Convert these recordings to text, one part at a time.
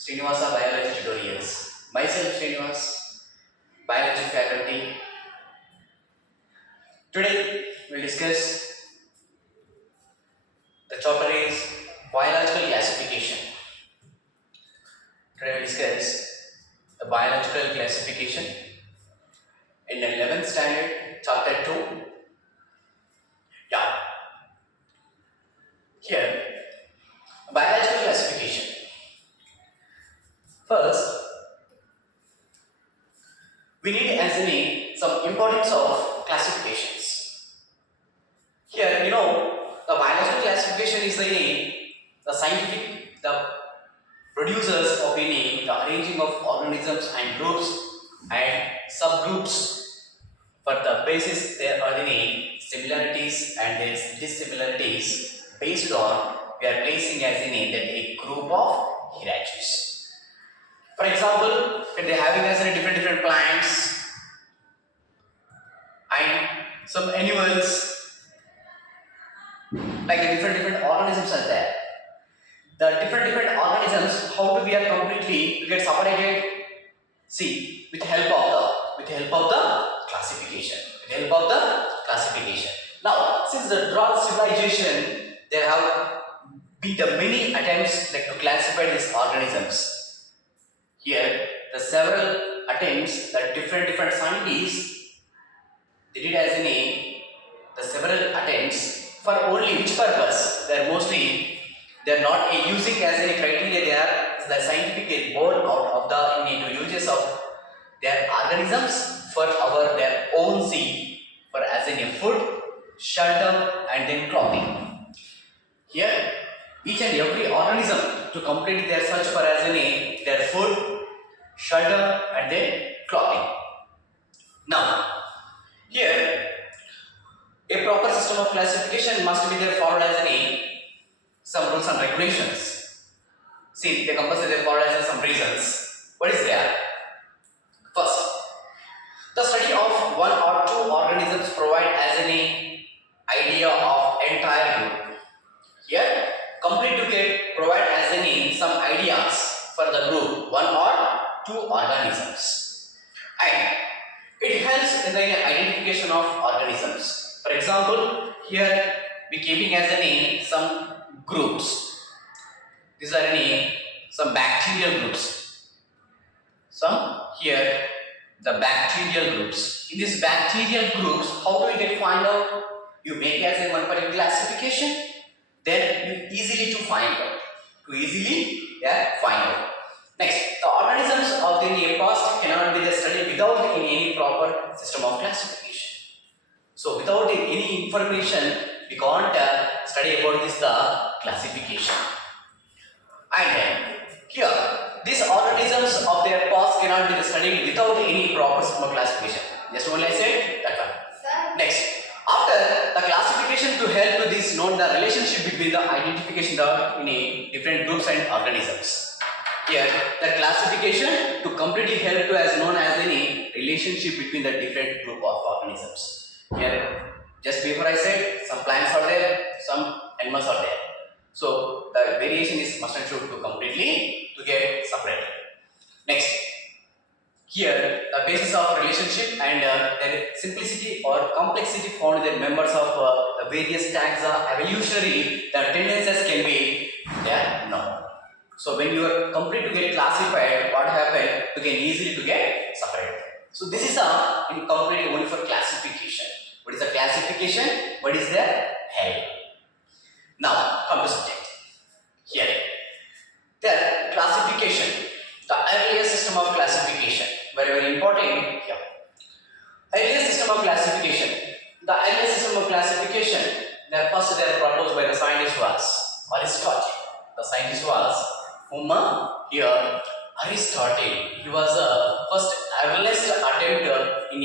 Srinivasa Biology Tutorials. Myself Srinivas, Biology faculty. Today we'll discuss the topic is biological classification. Today we'll discuss the biological classification in the 11th standard, chapter 2. Yeah, here biological classification. First, we need as some importance of classifications. Here, the biological classification is the scientific, the producers of the arranging of organisms and groups and subgroups. For the basis, there are similarities and there is dissimilarities based on we are placing as a group of hierarchies. For example, if they are having as different plants and some animals, like the different organisms are there. The different organisms, how to be completely get separated? See, with help of the classification. With help of the classification. Now, since the drought civilization, there have been the many attempts like to classify these organisms. Here, the several attempts that different scientists they did as the several attempts for only which purpose? They are not using as any criteria. They are the scientific born out of the uses of their organisms for their own seed, for as food, shelter, and then clothing. Here, each and every organism to complete their search for as their food, shelter, and then clothing. Now, here a proper system of classification must be there followed as some rules and regulations. See, they compulsory followed as some reasons. What is there? First, the study of one or two organisms provide as idea of entire group. Here, complete to get provide as some ideas for the group one or two organisms, and it helps in the identification of organisms. For example, here we keeping as some groups. These are some bacterial groups. Some here the bacterial groups. In these bacterial groups, how do you get find out? You make as one particular classification, then you easily to find out. Find out. Next, the organisms of the past cannot be studied without any proper system of classification. So, without any information, we can't study about this classification. And here, these organisms of their past cannot be studied without any proper system of classification. Just only I said that one. Next, after the classification to help to this note the relationship between the identification in different groups and organisms. Here, the classification to completely help to as known as any relationship between the different group of organisms. Here, just before I said, some plants are there, some animals are there. So, the variation is must and should to completely to get separated. Next, here the basis of relationship and the simplicity or complexity found in the members of the various taxa evolutionary, the tendencies can be there no. So when you are complete to get classified, what happened? You can easily to get separated. So this is incomplete only for classification. What is the classification? What is the help? Now come to subject. Here, the classification, the earlier system of classification, very important here. Earlier system of classification. The earlier system of classification, first they are proposed by the scientist was Aristotle. The scientist was here Aristotle. He was the first earliest attempt in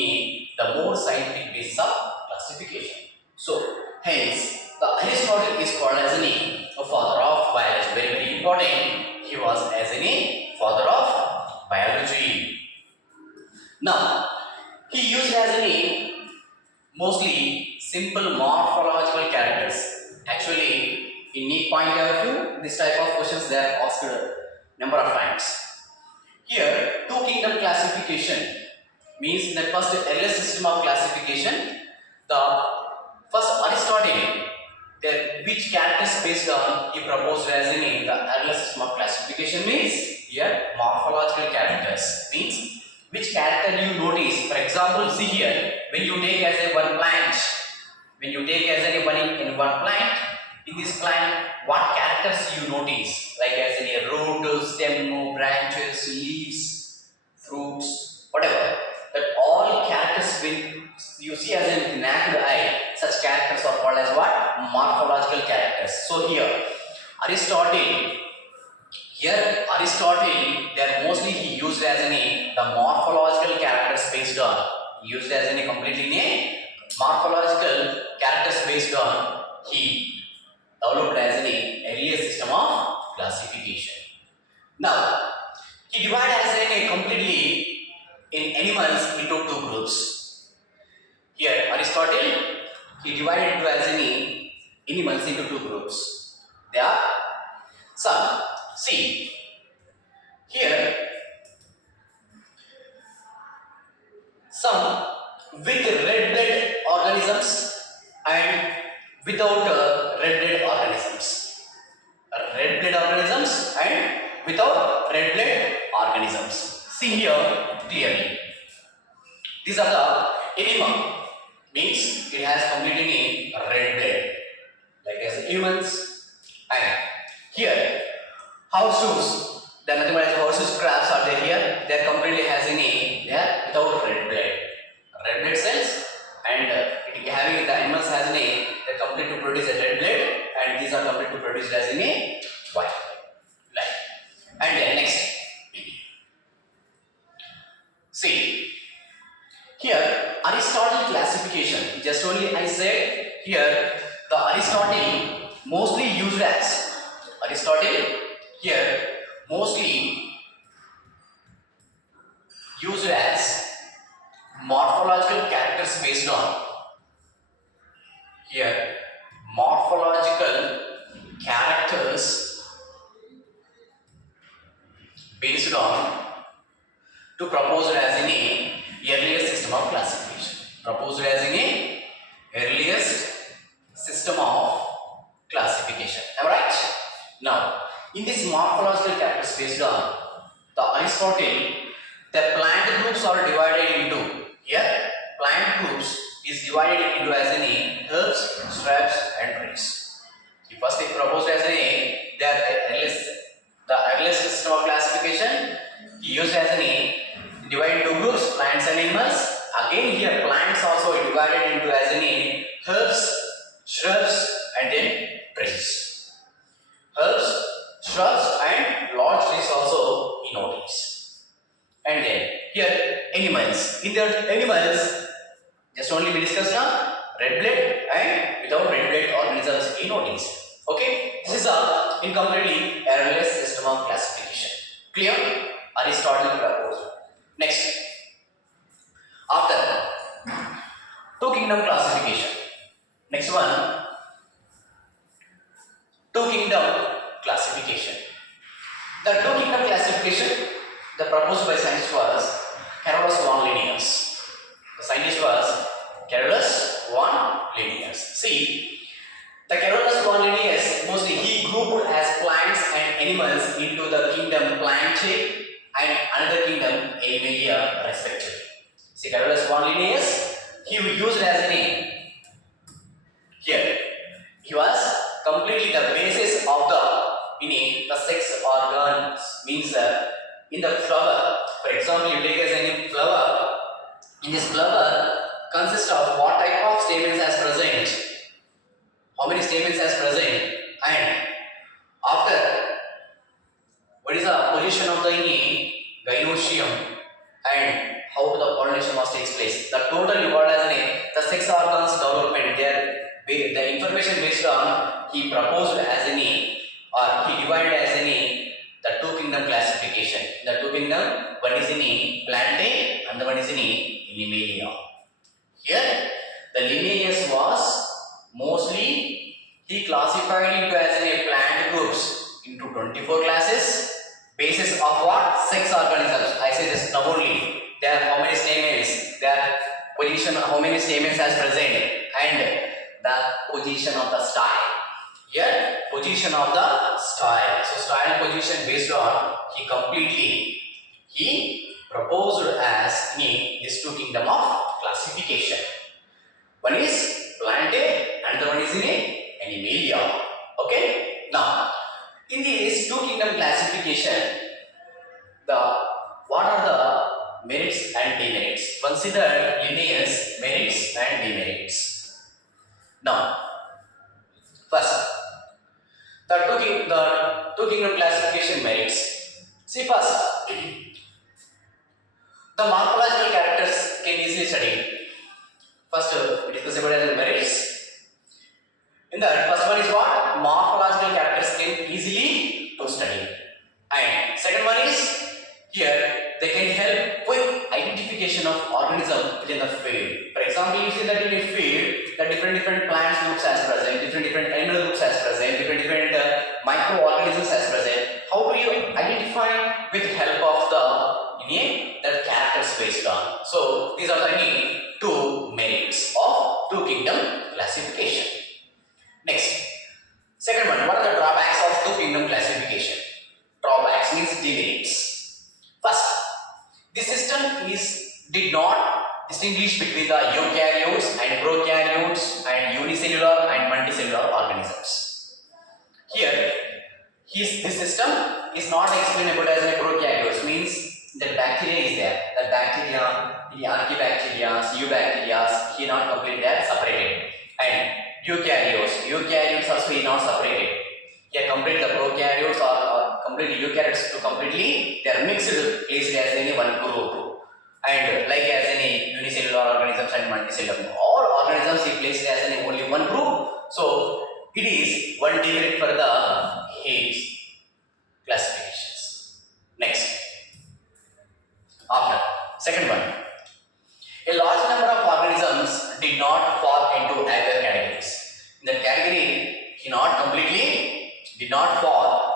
the more scientific basis of classification. So hence the Aristotle is called as a father of biology. Very important. He was as a father of biology. Now he used as mostly simple morphological characters. Actually, in neat point of view, this type of questions they are asked a number of times. classification means in the first earliest system of classification, the first Aristotle, which characters based on he proposed as in the earliest system of classification means here morphological characters means which character you notice. For example, see here when you take as a one plant, when you take as a one in one plant, in this plant what characters you notice, like as in a root, stem, branches, leaves, fruits, whatever, that all characters will you see as in the naked eye, such characters are called as what? Morphological characters. So here Aristotle, there mostly he used as any the morphological characters based on, used as any completely name morphological characters based on, he developed as an earlier system of classification. Now he divided as a completely in animals into two groups. Here Aristotle he divided into as any animals into two groups. They are some. See here some with red blood organisms and without red blood organisms. Red blood organisms and without red blood organisms. See here clearly. These are the animal means it has completely red blood like as humans, and here horseshoes, they are nothing but as horseshoes crabs are there here, they are completely has any, they are without red blood cells, and it having the animals has an a, they are complete to produce a red blood, and these are complete to produce as in a white blood. And then next, see here Aristotle classification, just only I said here the Aristotle mostly used as morphological characters based on, here morphological characters based on to propose as in a earliest system of classification. Proposed as in a earliest system of classification. Am I right? Now, in this morphological characters based on the Aristotle, the plant groups are divided into, here plant groups is divided into as in herbs, shrubs and trees. He first proposed as the earliest system of classification. He used as divided into groups, plants and animals. Again here plants also divided into as herbs, shrubs and then trees. Herbs, shrubs and large trees also he noticed. And then here animals. In the animals, just only we discussed now red blood and without red blood organisms he noticed. Okay, this is a incompletely earliest system of classification. Clear? Aristotle proposed. Next, after two kingdom classification. Next one, two kingdom classification. The two kingdom classification, the proposed by scientist was Carolus von Linnaeus. The scientist was Carolus von Linnaeus. See, the Carolus von Linnaeus mostly he grouped as plants and animals into the kingdom Plantae and another kingdom Animalia respectively. See, Carolus von Linnaeus he used as a name. Here, he was completely the basis of the sex organs, means in the flower. For example, you take as any flower. In this flower consists of what type of stamens as present, how many stamens as present, and after what is the position of the gynoecium and how the pollination must take place. The total you got as the sex organs development. The information based on he proposed as or he divided as the two kingdom classification. The two kingdom, one is Plantae and the one is Animalia. Here the Linnaeus was mostly he classified into as plant groups into 24 classes basis of what? Sex organisms. I say this now only. They how many stamens, their position, how many stamens as present, and the position of the style. Here, position of the style. So style and position based on he proposed as in these two kingdom of classification. One is plantae and the one is in a animalia. Okay. Now, in this two kingdom classification, what are the merits and demerits? Consider Linnaeus merits and demerits. Now, first, the two kingdom classification merits. See first, the morphological characters can easily study. First, we discuss about the merits. In the first one is what? Morphological characters can easily to study. And second one is here they can help quick identification of organism within the field. For example, you see that in a field, the different plants groups as present, different animal groups as present, different microorganisms as present. How do you identify with help of the characters based on? So these are the two merits of two kingdom classification. Next, second one, what are the drawbacks of two kingdom classification? Drawbacks means demerits. First, this system did not distinguish between the eukaryotes and prokaryotes and unicellular and multicellular organisms. Here, this system is not explainable as a prokaryotes, means that bacteria is there. The bacteria, the archaebacteria, eubacteria, he not completely they are separated. And eukaryotes also is not separated. Here complete the prokaryotes or completely eukaryotes to completely they are mixed placed as any one group. And like as any unicellular organisms and multicellular, all organisms is placed as any only one group. So it is one demerit for the Higgs classifications. Next, after second one, a large number of organisms did not fall into either categories. In the category, did not fall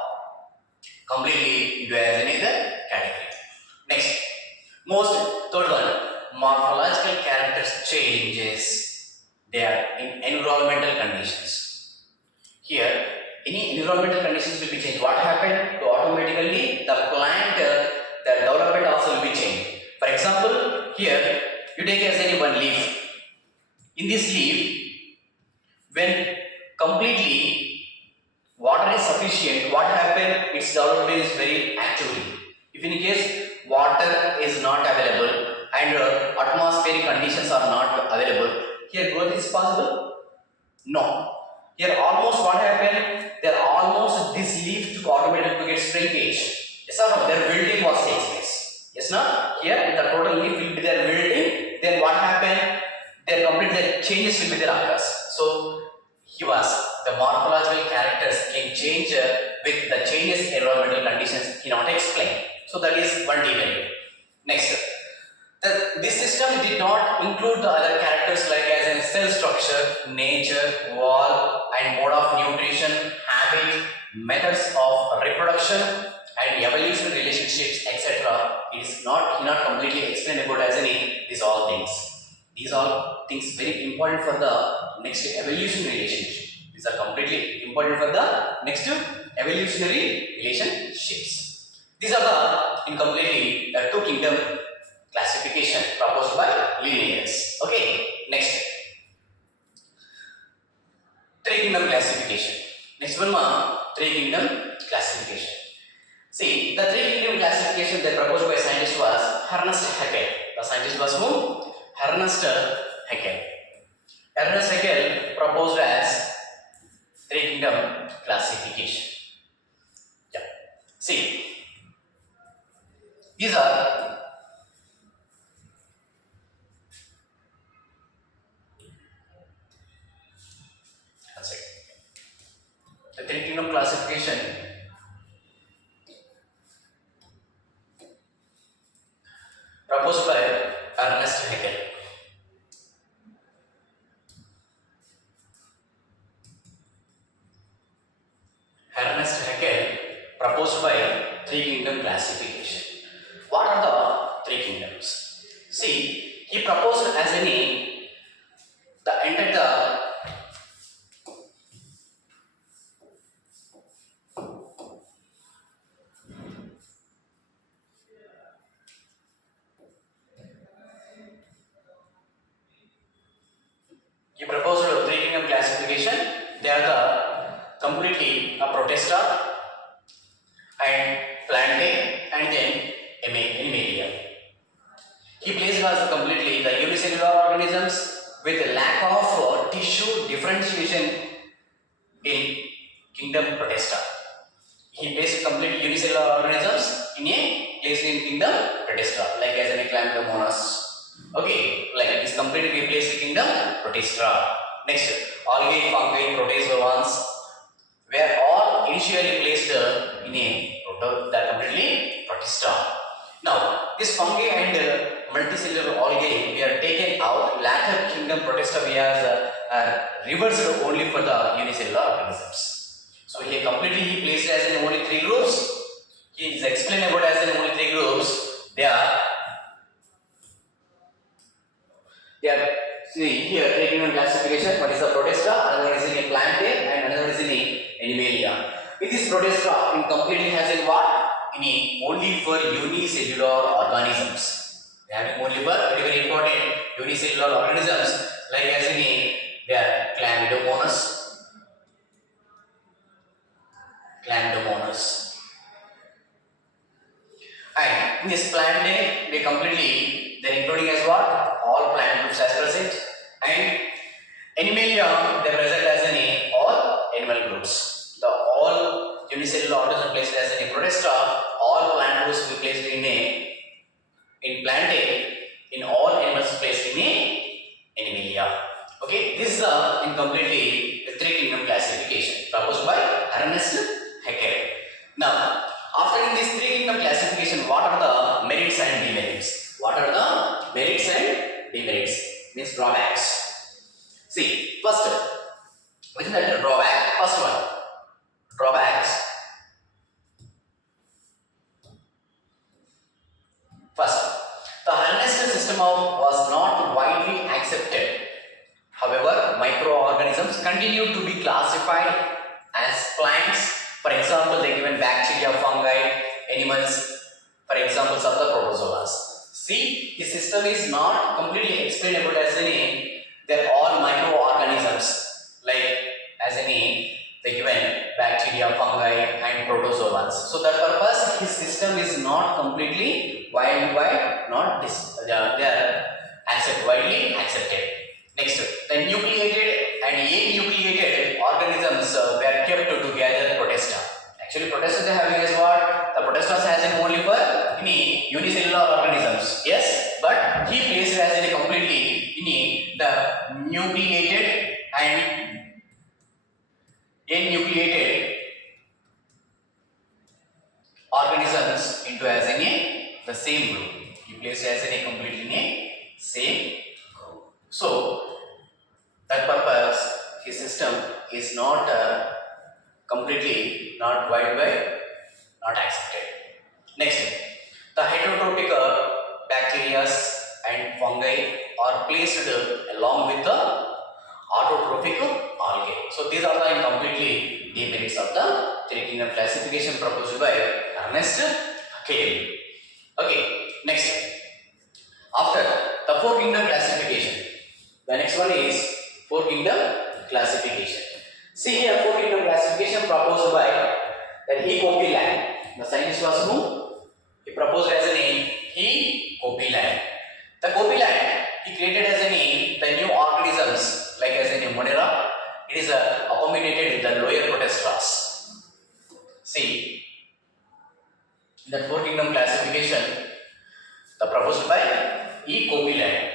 completely into as another category. Next, third one, morphological characters changes. They are in environmental conditions. Here, any environmental conditions will be changed. What happened? To automatically the plant, the development also will be changed. For example, here you take as any one leaf. In this leaf, when completely water is sufficient, what happens? Its development is very actively. If in case water is not available and atmospheric conditions are not available, here growth is possible? No. Here almost what happened? There almost this leaf to automatically get shrinkage. Yes or no? Their wilting was takes place. Yes no? Here the total leaf will be their wilting. Then what happened? The changes will be there occurs. So the morphological characters can change with the changes in environmental conditions he not explain. So that is one demerit. Next, this system did not include the other characters like as in cell structure, nature, wall and mode of nutrition, habit, methods of reproduction and evolution relationships, etc. It is not completely explained about as any these all things. These all things very important for the next evolution relationship. These are completely important for the next evolutionary relationships. These are the incompletely the two kingdom classification proposed by Linnaeus. Okay, next three kingdom classification. Next one, three kingdom classification. See, the three kingdom classification that proposed by scientist was Ernest Haeckel. The scientist was whom? Ernest Haeckel. Ernest Haeckel proposed as three kingdom classification. Yeah. See, these are the three kingdom classification proposed by Ernest Haeckel. Ernest Haeckel proposed by three kingdom classification. What are the three kingdoms? See, he proposed as any the enter the he proposed a three kingdom classification. They are the completely a protesta and plantae and then animalia. He placed us completely the unicellular organisms with a lack of tissue differentiation in kingdom protesta. He placed complete unicellular organisms in a placed in kingdom protesta, like as an chlamydomonas. Okay, like this completely placed in kingdom protesta. Next, algae, fungi, protozoans were all initially placed in a completely protista. Now, this fungi and multicellular algae we are taken out. Latter kingdom protesta we are reversed only for the unicellular organisms. So here completely he placed as in only three groups. He is explained about as in only three groups. They are see here taking on classification. One is the protesta, another is in a plantae, and another is in a animalia. With this protesta, it completely has in what? In a only for unicellular organisms. They have only for very very important unicellular organisms, like as in a they are chlamydomonas. And in this plantae, they completely they are including as what? All plant groups as present, and animalia they present as in all animal groups. The all unicellular organisms placed as in a protesta, all plant groups will placed in plantae, in all animals placed in a animalia. Okay, this is the incompletely the three kingdom classification proposed by Ernest Haeckel. Now, after in this three kingdom classification, what are the merits and demerits? What are the merits and demerits? Means drawbacks. See, first, within that drawback, first one, drawbacks. First, the Ernest system was not widely accepted. However, microorganisms continue to be classified as plants. For example, they given bacteria, fungi, animals, for examples of the protozoas. See, the system is not completely explainable as any. They are all microorganisms, like as any they given bacteria, fungi, and protozoans. So that purpose, his system is not completely widely widely accepted. Next, the nucleated and anucleated organisms were kept together protesta. Actually, protesta they have is what? The protestas has in only for any unicellular organisms. Yes, but he placed it as in a completely in the nucleated and anucleated organisms into as in the same group. He placed as in a completely in a same group. So that purpose, his system is not completely not widely not accepted. Next, the heterotrophic bacteria and fungi are placed along with the autotrophic algae. So these are the incompletely demerits of the three kingdom classification proposed by Ernest Haeckel. Okay, next, after the four kingdom classification, the next one is four kingdom classification. See here, four kingdom classification proposed by that E. Copeland. The scientist was who? He proposed as a name E. Copeland. The Copeland, he created as a name the new organisms like as a name Monera. It is accommodated with the lower protestas. See, in that four kingdom classification, the proposed by E. Copeland.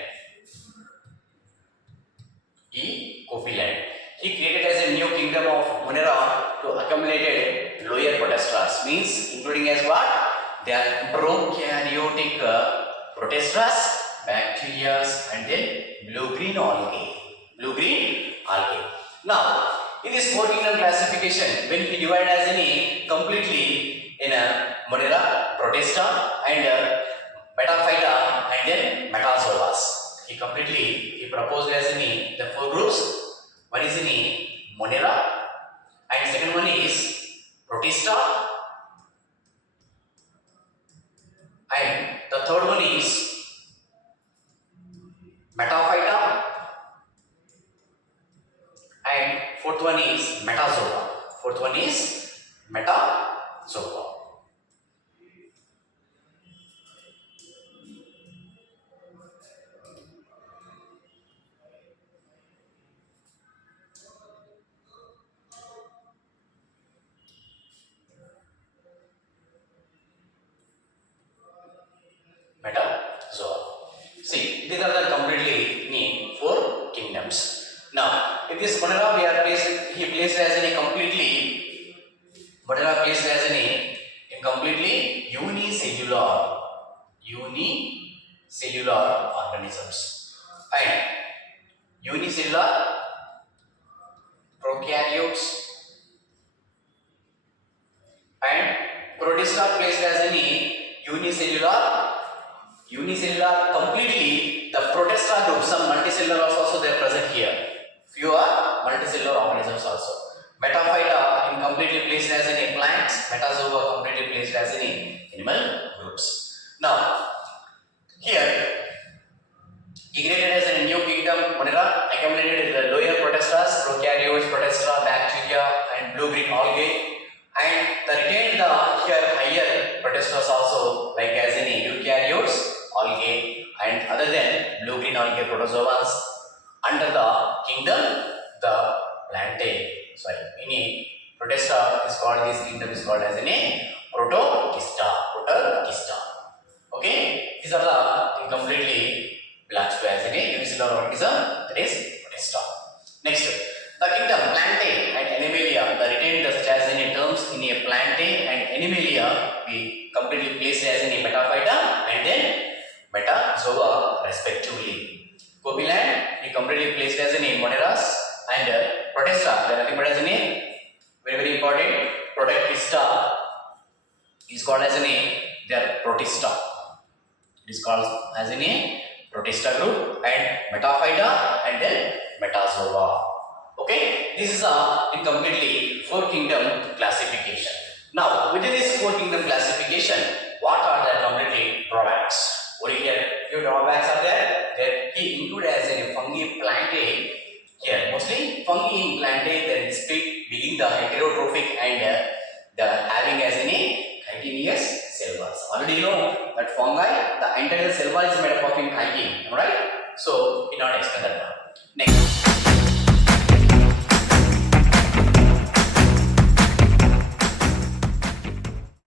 E. Copeland. He created as a new kingdom of Monera to accumulated lower protestas, means including as what? They are prokaryotic protestas, bacteria, and then blue-green algae. Blue-green algae. Now, in this four kingdom classification, when he divided as any completely in a Monera, protesta, and metaphyta, and then metazoas. He proposed as in the four groups. One is in Monera, and second one is Protista, and the third one is Metaphyta, and fourth one is Metazoa. Fourth one is Metazoa. Metazoa. See, these are the completely named four kingdoms. Now, if this Monera we are placed, he placed as in a completely, Monera placed as in completely unicellular organisms, and unicellular prokaryotes, and Protista placed as in unicellular completely. The Protista group, some multicellular also they are present here. Few are multicellular organisms also. Metaphyta in completely placed as in plants. Metazoa completely placed as in animal groups. Now here he created as a new kingdom Monera, accumulated the lower Protistas, prokaryotes, Protista, bacteria, and blue-green algae, and the retained the here higher Protistas also, like as in eukaryotes, algae, and other than blue-green algae protozoans. Under the kingdom, the plantae. Sorry, any Protista is called, this kingdom is called as a Protista. Okay, these are the incompletely belongs to as a unicellular organism, that is Protista. Next, the kingdom plantae and animalia, the retained the as in terms in a plantae and animalia we completely place as in a metaphyta and then metazoa respectively. Copeland we completely placed as in Moneras, and Protista, they are nothing but as in very important Protista is called as in their Protista. It is called as in a Protista group, and Metaphyta and then Metazoa. Okay, this is a incompletely four kingdom classification. Now within this four kingdom classification, what are the completely drawbacks? Over here, few drawbacks are there. That he include as a fungi plantae. Here mostly fungi in plantae that is split being the heterotrophic and the having as in a chitinous cell walls. Already you know that fungi, the entire cell wall is made up of hytin, right? So we not explain that now. Next.